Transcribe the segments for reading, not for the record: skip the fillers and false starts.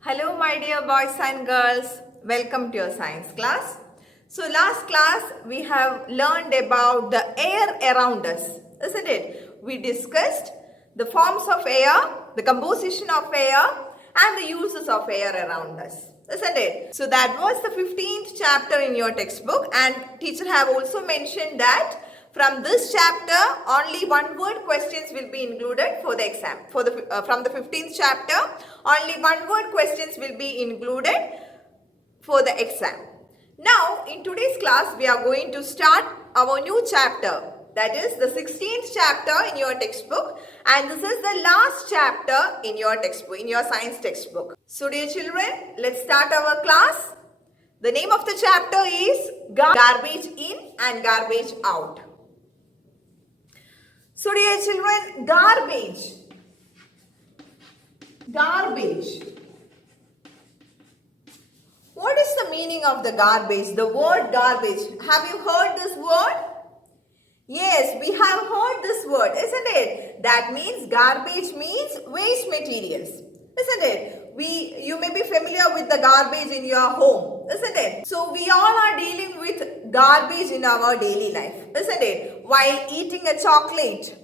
Hello, my dear boys and girls. Welcome to your science class. So, last class we have learned about the air around us, isn't it? We discussed the forms of air, the composition of air, and the uses of air around us, isn't it? So, that was the 15th chapter in your textbook, and teacher have also mentioned that from this chapter, only one word questions will be included for the exam. From the 15th chapter, only one word questions will be included for the exam. Now, in today's class, we are going to start our new chapter. That is the 16th chapter in your textbook, and this is the last chapter in your textbook, in your science textbook. So, dear children, let's start our class. The name of the chapter is Garbage In and Garbage Out. So, dear children, garbage. What is the meaning of the garbage? The word garbage. Have you heard this word? Yes, we have heard this word, isn't it? That means garbage means waste materials, isn't it? You may be familiar with the garbage in your home, isn't it? So we all are dealing with garbage in our daily life, isn't it? While eating a chocolate,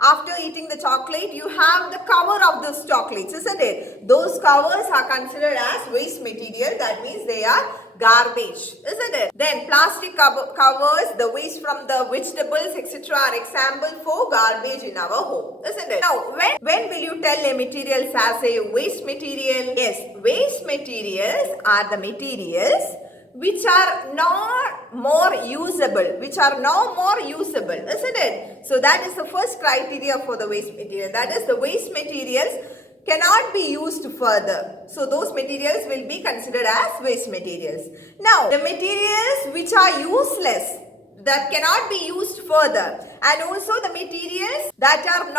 after eating the chocolate, you have the cover of those chocolates, isn't it? Those covers are considered as waste material. That means they are garbage, isn't it? Then plastic covers, the waste from the vegetables, etc. are example for garbage in our home, isn't it? Now, when will you tell a material as a waste material? Yes, waste materials are the materials which are not more usable, isn't it? So that is the first criteria for the waste material. That is, the waste materials cannot be used further. So those materials will be considered as waste materials. Now, the materials which are useless, that cannot be used further, and also the materials that are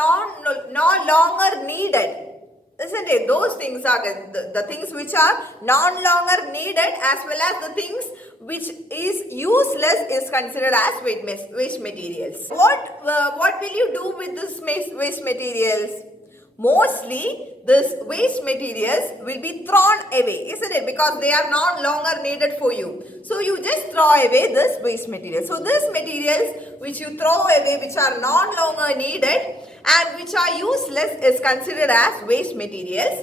no longer needed, isn't it? Those things are the things which are no longer needed, as well as the things which is useless is considered as waste materials. What will you do with this waste materials? Mostly this waste materials will be thrown away, isn't it? Because they are no longer needed for you. So you just throw away this waste material. So these materials which you throw away, which are no longer needed and which are useless, is considered as waste materials,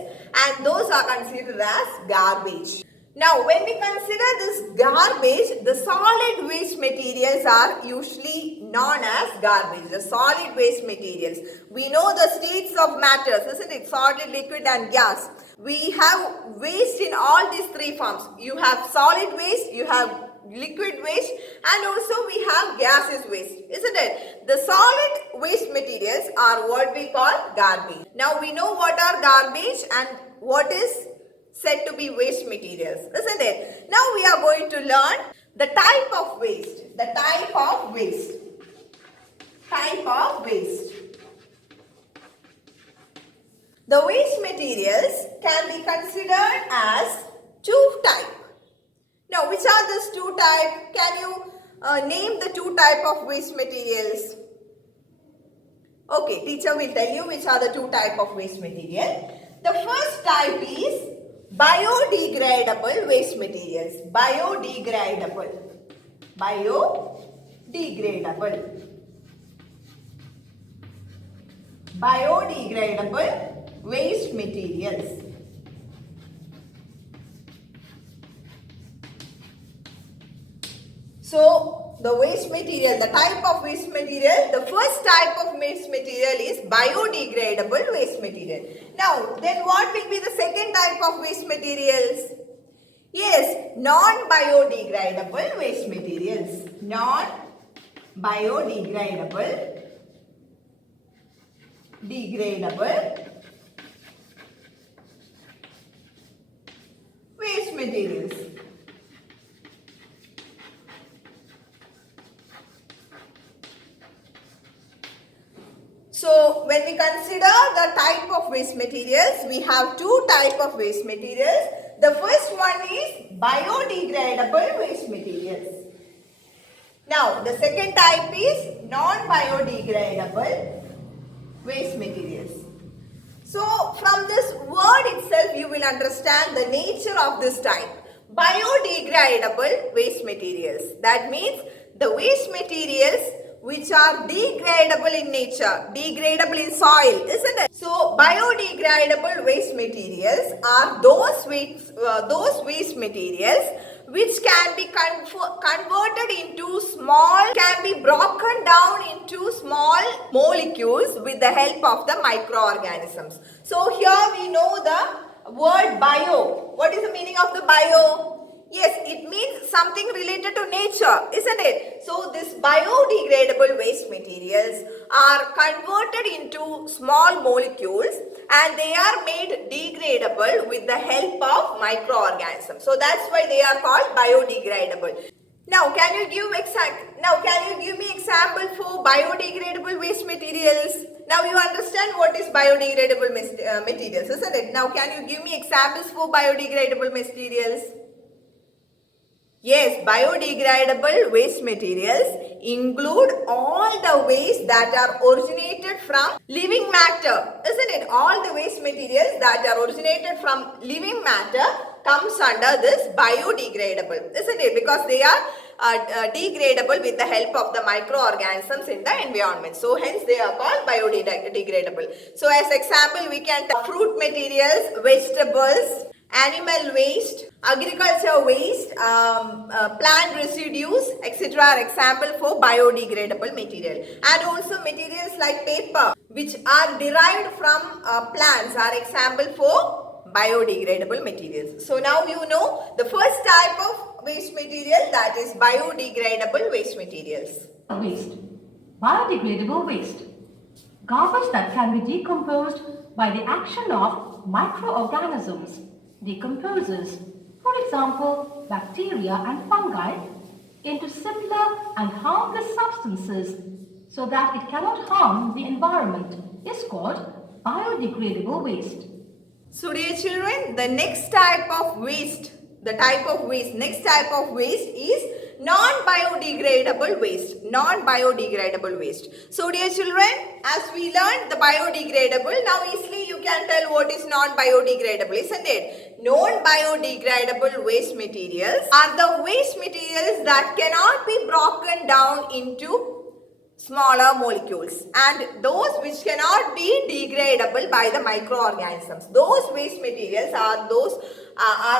and those are considered as garbage. Now, when we consider this garbage, the solid waste materials are usually known as garbage. The solid waste materials. We know the states of matters, isn't it? Solid, liquid and gas. We have waste in all these three forms. You have solid waste, you have liquid waste, and also we have gaseous waste, isn't it? The solid waste materials are what we call garbage. Now, we know what are garbage and what is said to be waste materials, isn't it? Now we are going to learn the type of waste. The waste materials can be considered as two types. Now, which are these two types? Can you name the two types of waste materials? Okay, teacher will tell you which are the two types of waste material. The first type is biodegradable waste materials. Biodegradable waste materials. So, the waste material, the type of waste material, the first type of waste material is biodegradable waste material. Now, then what will be the second type of waste materials? Yes, non-biodegradable waste materials. Non-biodegradable waste materials. So, when we consider the type of waste materials, we have two types of waste materials. The first one is biodegradable waste materials. Now, the second type is non-biodegradable waste materials. So from this word itself you will understand the nature of this type. Biodegradable waste materials. That means the waste materials which are degradable in nature, degradable in soil, isn't it? So biodegradable waste materials are those waste materials which can be converted into can be broken down into small molecules with the help of the microorganisms. So here we know the word bio. What is the meaning of the bio? Yes, it means something related to nature, isn't it? So these biodegradable waste materials are converted into small molecules and they are made degradable with the help of microorganisms. So that's why they are called biodegradable. Now, can you give me example for biodegradable waste materials? Now you understand what is biodegradable materials, isn't it? Now, can you give me examples for biodegradable materials? Yes, biodegradable waste materials include all the waste that are originated from living matter, isn't it? All the waste materials that are originated from living matter comes under this biodegradable, isn't it? Because they are degradable with the help of the microorganisms in the environment. So hence they are called biodegradable. So as example we can take fruit materials, vegetables, animal waste, agriculture waste, plant residues, etc. are example for biodegradable material. And also materials like paper which are derived from plants are example for biodegradable materials. So now you know the first type of waste material, that is biodegradable waste materials. Waste. Biodegradable waste. Garbage that can be decomposed by the action of microorganisms. Decomposes, for example, bacteria and fungi, into simpler and harmless substances so that it cannot harm the environment is called biodegradable waste. So dear children, the next type of waste is non-biodegradable waste. Non-biodegradable waste. So dear children, as we learned the biodegradable, now easily you can tell what is non-biodegradable, isn't it? Non-biodegradable waste materials are the waste materials that cannot be broken down into smaller molecules, and those which cannot be degradable by the microorganisms. Those waste materials are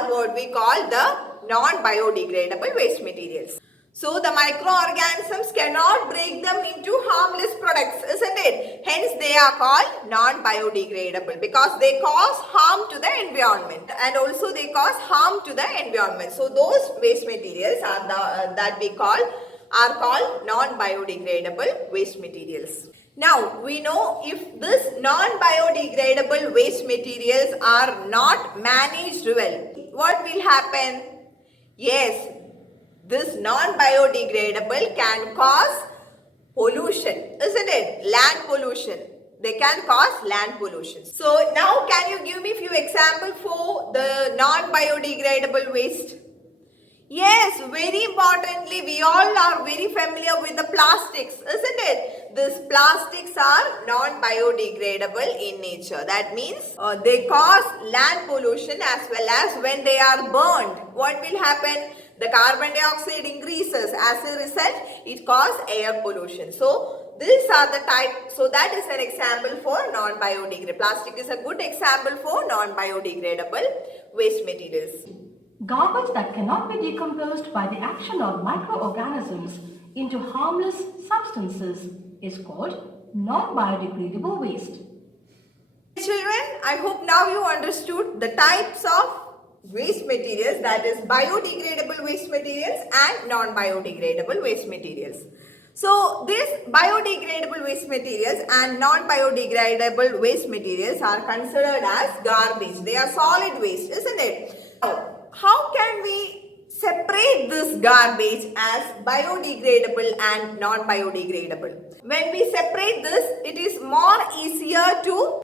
what we call the non-biodegradable waste materials. So the microorganisms cannot break them into harmless products, isn't it? Hence they are called non-biodegradable because they cause harm to the environment, and also they cause harm to the environment. So those waste materials are called non-biodegradable waste materials. Now we know if this non-biodegradable waste materials are not managed well, what will happen? Yes, this non-biodegradable can cause pollution, isn't it? Land pollution. They can cause land pollution. So now can you give me a few examples for the non-biodegradable waste? Yes, very importantly, we all are very familiar with the plastics, isn't it? These plastics are non-biodegradable in nature. That means they cause land pollution as well as when they are burned. What will happen? The carbon dioxide increases. As a result, it causes air pollution. So these are the type. So that is an example for non-biodegradable. Plastic is a good example for non-biodegradable waste materials. Garbage that cannot be decomposed by the action of microorganisms into harmless substances is called non-biodegradable waste. Children, I hope now you understood the types of waste materials, that is biodegradable waste materials and non-biodegradable waste materials. So these biodegradable waste materials and non-biodegradable waste materials are considered as garbage. They are solid waste, isn't it? Now, how can we separate this garbage as biodegradable and non-biodegradable. When we separate this, it is more easier to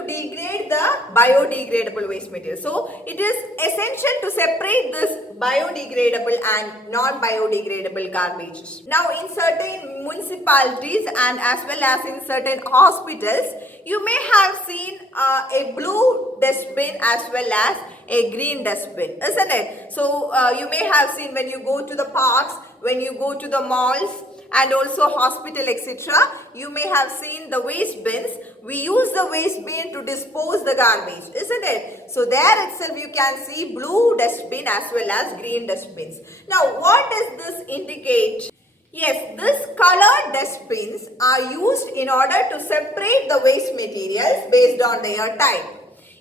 degrade the biodegradable waste material. So it is essential to separate this biodegradable and non-biodegradable garbage. Now in certain municipalities and as well as in certain hospitals, you may have seen a blue dustbin as well as a green dustbin, isn't it? So you may have seen when you go to the parks, when you go to the malls and also hospital, etc. You may have seen the waste bins. We use the waste bin to dispose the garbage, isn't it? So there itself you can see blue dustbin as well as green dustbins. Now what does this indicate? Yes, this colored dustbins are used in order to separate the waste materials based on their type.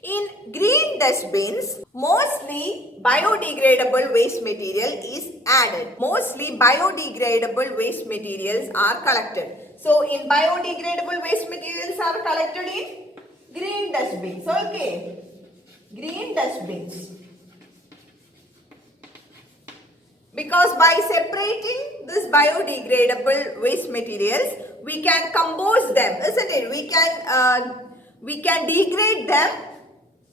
In green dustbins, mostly biodegradable waste material is added. Mostly biodegradable waste materials are collected. So in biodegradable waste materials are collected in green dustbins. Okay, green dustbins. Because by separating this biodegradable waste materials, we can compose them, isn't it? We can degrade them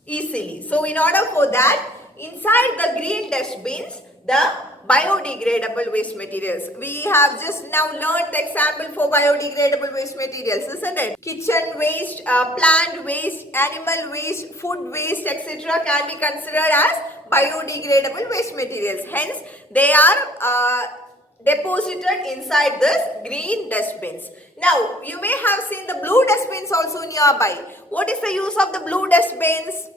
easily. So in order for that, inside the green dustbins, the biodegradable waste materials. We have just now learned the example for biodegradable waste materials, isn't it? Kitchen waste, plant waste, animal waste, food waste, etc. can be considered as biodegradable waste materials. Hence, they are deposited inside this green dustbins. Now, you may have seen the blue dustbins also nearby. What is the use of the blue dustbins?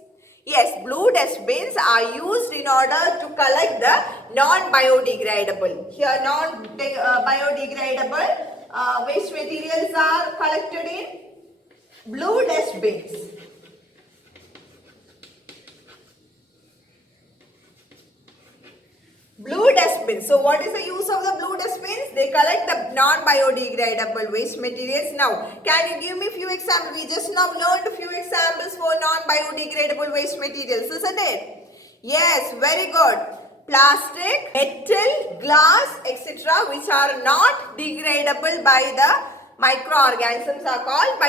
Yes, blue dustbins are used in order to collect the non-biodegradable. Here, non-biodegradable waste materials are collected in blue dustbins. Blue dustbins. So what is the use of the blue dustbins? They collect the non-biodegradable waste materials. Now, can you give me a few examples? We just now learned a few examples for non-biodegradable waste materials, isn't it? Yes, very good. Plastic, metal, glass, etc. which are not degradable by the microorganisms are called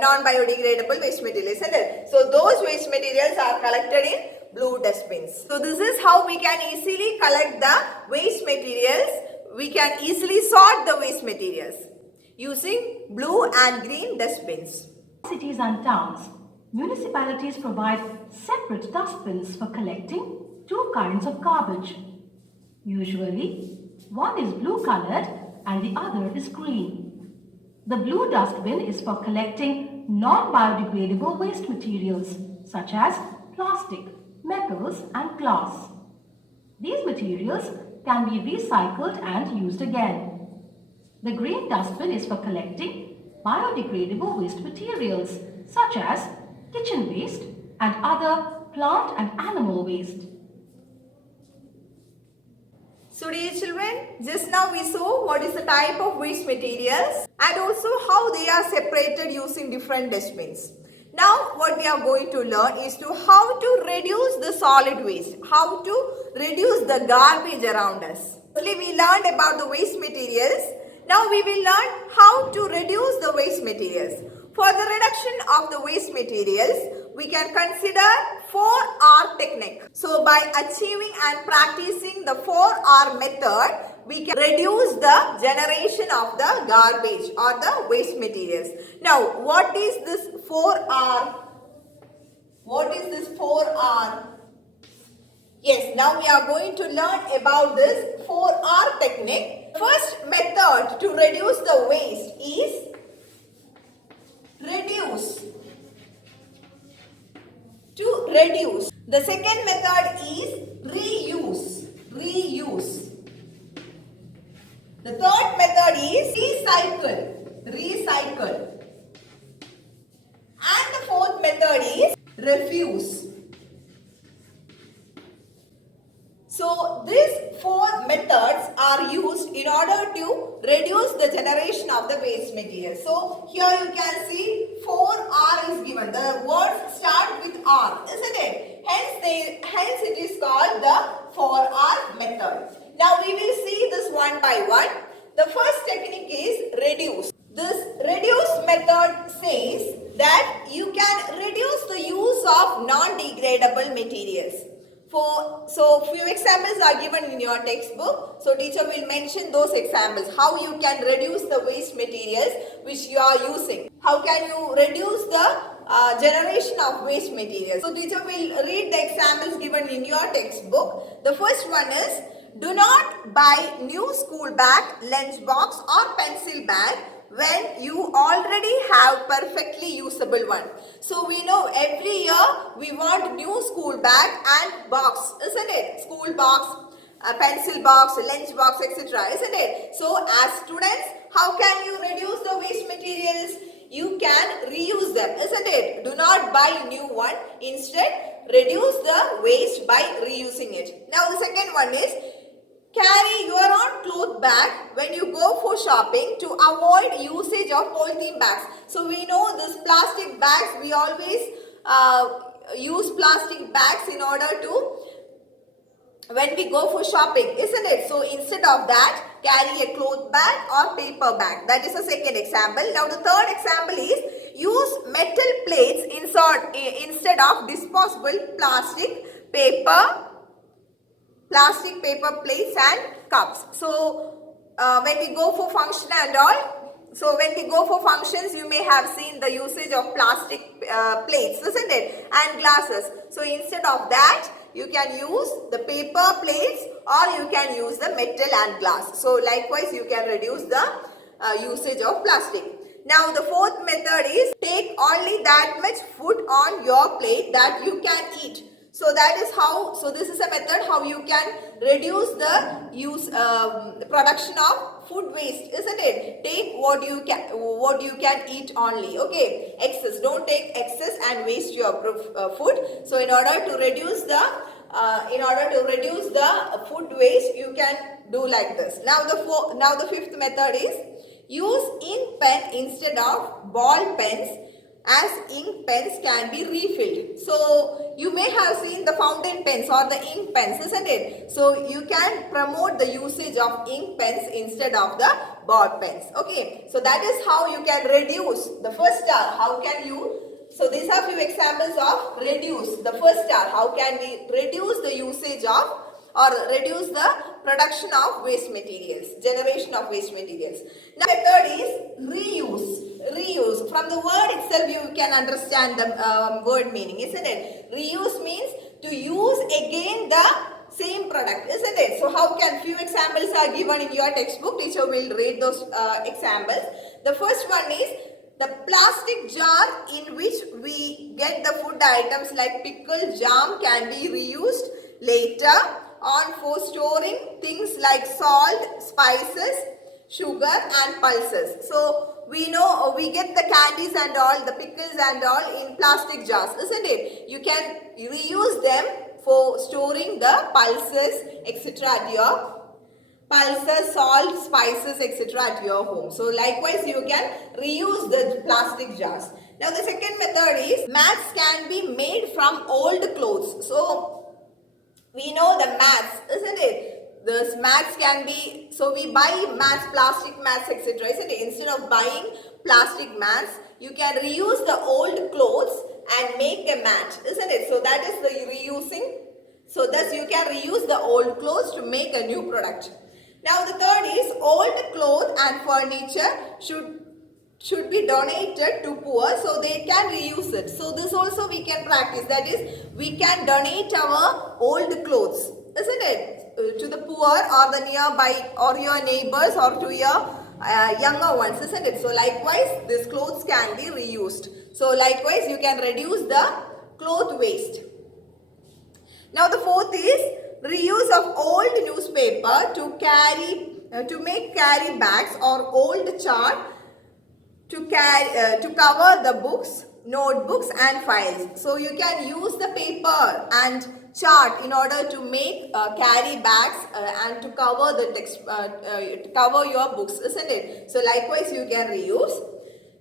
non-biodegradable waste materials, isn't it? So those waste materials are collected in blue dustbins. So this is how we can easily collect the waste materials. We can easily sort the waste materials using blue and green dustbins. Cities and towns, municipalities provide separate dustbins for collecting two kinds of garbage. Usually, one is blue colored and the other is green. The blue dustbin is for collecting non-biodegradable waste materials such as plastic, metals and glass. These materials can be recycled and used again. The green dustbin is for collecting biodegradable waste materials such as kitchen waste and other plant and animal waste. So dear children, just now we saw what is the type of waste materials and also how they are separated using different dustbins. Now what we are going to learn is how to reduce the solid waste, how to reduce the garbage around us. Firstly, we learned about the waste materials. Now we will learn how to reduce the waste materials. For the reduction of the waste materials, we can consider 4R technique. So by achieving and practicing the 4R method, we can reduce the generation of the garbage or the waste materials. Now, what is this 4R? What is this 4R? Yes, now we are going to learn about this 4R technique. First method to reduce the waste is reduce. To reduce. The second method is reuse. Reuse. The third method is recycle. Recycle. And the fourth method is refuse. So these four methods are used in order to reduce the generation of the waste material. So here you can see 4R is given. The words start with R, isn't it? Hence hence it is called the 4R method. Now we will see this one by one. The first technique is reduce. This reduce method says that you can reduce the use of non-degradable materials. So few examples are given in your textbook. So teacher will mention those examples. How you can reduce the waste materials which you are using. How can you reduce the generation of waste materials. So teacher will read the examples given in your textbook. The first one is, do not buy new school bag, lunch box or pencil bag when you already have perfectly usable one. So we know every year we want new school bag and box, isn't it? School box, pencil box, lunch box, etc. Isn't it? So as students, how can you reduce the waste materials? You can reuse them, isn't it? Do not buy new one. Instead, reduce the waste by reusing it. Now the second one is, carry your own cloth bag when you go for shopping to avoid usage of polythene bags. So we know this plastic bags, we always use plastic bags in order to when we go for shopping, isn't it? So instead of that, carry a cloth bag or paper bag. That is the second example. Now the third example is, use metal plates instead of disposable plastic paper plates and cups. So when we go for function and all, so when we go for functions, you may have seen the usage of plastic plates, isn't it? And glasses. So instead of that, you can use the paper plates or you can use the metal and glass. So likewise, you can reduce the usage of plastic. Now the fourth method is, take only that much food on your plate that you can eat. So that is how, so this is a method how you can reduce the production of food waste, isn't it? Take what you can eat only, okay? Excess, don't take excess and waste your food. So in order to reduce the food waste, you can do like this. Now the fifth method is, use ink pen instead of ball pens, as ink pens can be refilled. So you may have seen the fountain pens or the ink pens, isn't it? So you can promote the usage of ink pens instead of the ball pens. Okay, so that is how you can reduce. The first star, how can you? So these are few examples of reduce. The first star, how can we reduce the usage of or reduce the production of waste materials, generation of waste materials. Now the third is reuse. Reuse. From the word itself you can understand the word meaning, isn't it? Reuse means to use again the same product, isn't it? So how can, few examples are given in your textbook. Teacher will read those examples. The first one is, the plastic jar in which we get the food items like pickle, jam can be reused later on for storing things like salt, spices, sugar and pulses. So we know we get the candies and all, the pickles and all in plastic jars, isn't it? You can reuse them for storing the pulses, etc. at your pulses, salt, spices, etc. at your home. So likewise you can reuse the plastic jars. Now the second method is, mats can be made from old clothes. So we know the mats, isn't it? Those mats can be, so we buy mats, plastic mats, etc. Isn't it? Instead of buying plastic mats, you can reuse the old clothes and make a mat, isn't it? So that is the reusing. So thus you can reuse the old clothes to make a new product. Now the third is, old clothes and furniture should be donated to poor so they can reuse it. So this also we can practice, that is we can donate our old clothes, isn't it, to the poor or the nearby or your neighbors or to your younger ones, isn't it? So likewise these clothes can be reused. So likewise you can reduce the cloth waste. Now the fourth is, reuse of old newspaper to make carry bags or old chart to cover the books, notebooks and files. So you can use the paper and chart in order to make carry bags and to cover the text, to cover your books, isn't it? So likewise you can reuse.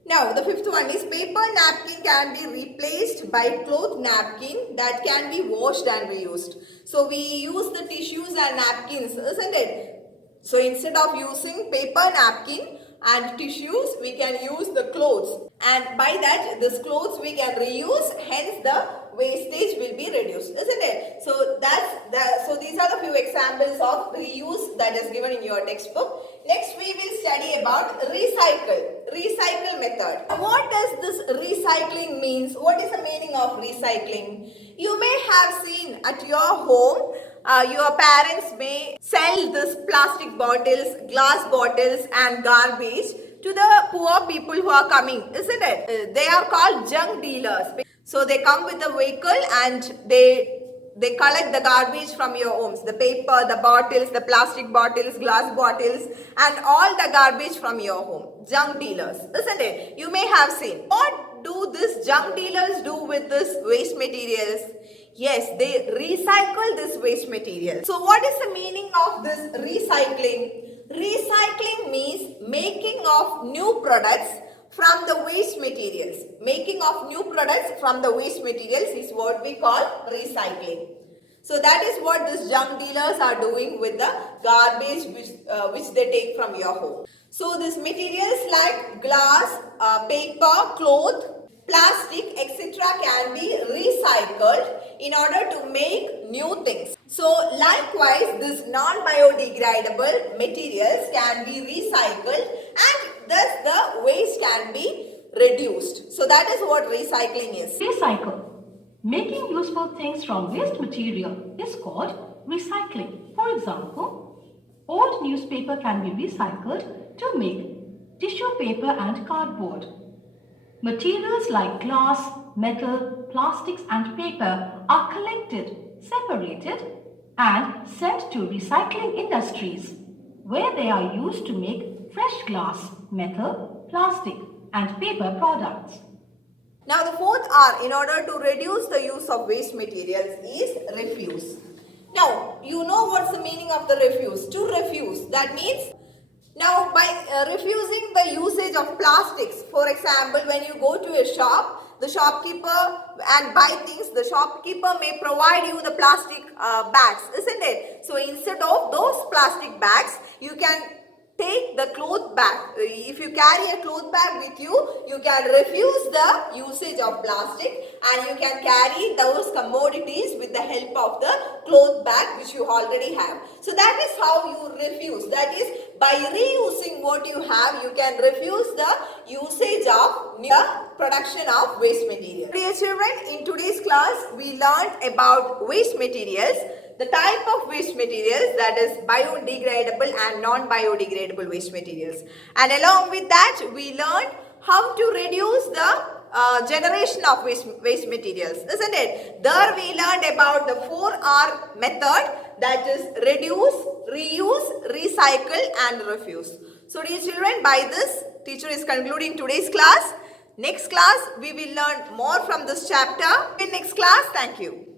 Now, the fifth one is paper napkin can be replaced by cloth napkin that can be washed and reused. So, we use the tissues and napkins, isn't it? So, instead of using paper napkin and tissues, we can use the clothes. And by that, this clothes we can reuse, hence the wastage will be reduced, isn't it? So, so these are the few examples of reuse that is given in your textbook. Next, we will study about recycle method. What does this recycling means? What is the meaning of recycling? You may have seen at your home, your parents may sell this plastic bottles, glass bottles and garbage to the poor people who are coming, isn't it? They are called junk dealers. So they come with a vehicle and they collect the garbage from your homes, the paper, the bottles, the plastic bottles, glass bottles and all the garbage from your home. Junk dealers, isn't it? You may have seen. What do these junk dealers do with this waste materials? Yes, they recycle this waste material. So what is the meaning of this recycling? Recycling means making of new products from the waste materials. Making of new products from the waste materials is what we call recycling. So that is what these junk dealers are doing with the garbage which they take from your home. So these materials like glass, paper, cloth, plastic, etc. can be recycled in order to make new things. So likewise, these non-biodegradable materials can be recycled and thus the waste can be reduced. So that is what recycling is. Recycle. Making useful things from waste material is called recycling. For example, old newspaper can be recycled to make tissue paper and cardboard. Materials like glass, metal, plastics and paper are collected, separated and sent to recycling industries where they are used to make fresh glass, metal, plastic and paper products. Now the fourth R in order to reduce the use of waste materials is refuse. Now you know what's the meaning of the refuse. To refuse, that means now by refusing the usage of plastics, for example, when you go to a shop, the shopkeeper and buy things, the shopkeeper may provide you the plastic bags, isn't it? So instead of those plastic bags, you can take the cloth bag. If you carry a cloth bag with you, you can refuse the usage of plastic and you can carry those commodities with the help of the cloth bag which you already have. So that is how you refuse. That is, by reusing what you have, you can refuse the usage of the production of waste material. Dear children, in today's class, we learned about waste materials, the type of waste materials, that is biodegradable and non-biodegradable waste materials. And along with that, we learned how to reduce the generation of waste materials, isn't it? There we learned about the 4R method, that is reduce, reuse, recycle and refuse. So dear children, by this, teacher is concluding today's class. Next class, we will learn more from this chapter. In next class, thank you.